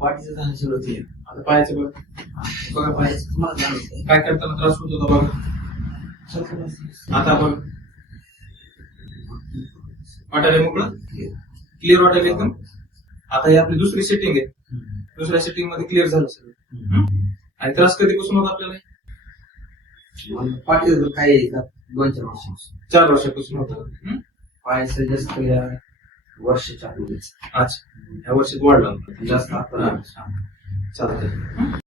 वाटीचं झालं सगळं क्लिअर आता पायाचं बघ. बघा पाहायचं. तुम्हाला. काय करताना त्रास होत होता बघ? आता बघ. वाटायला मोकळं. क्लिअर वाटायला एकदम? आता ही आपली दुसरी सेटिंग आहे. दुसऱ्या सेटिंगमध्ये क्लिअर झालं सगळं. आणि त्रास कधीपासून होता आपल्याला? तर काय आहे का? दोन चार वर्ष चार वर्षापासून होतं? पाहायचं जास्त वर्ष चालू आज ह्या वर्षी गोड लागतो जास्त आता चालतंय.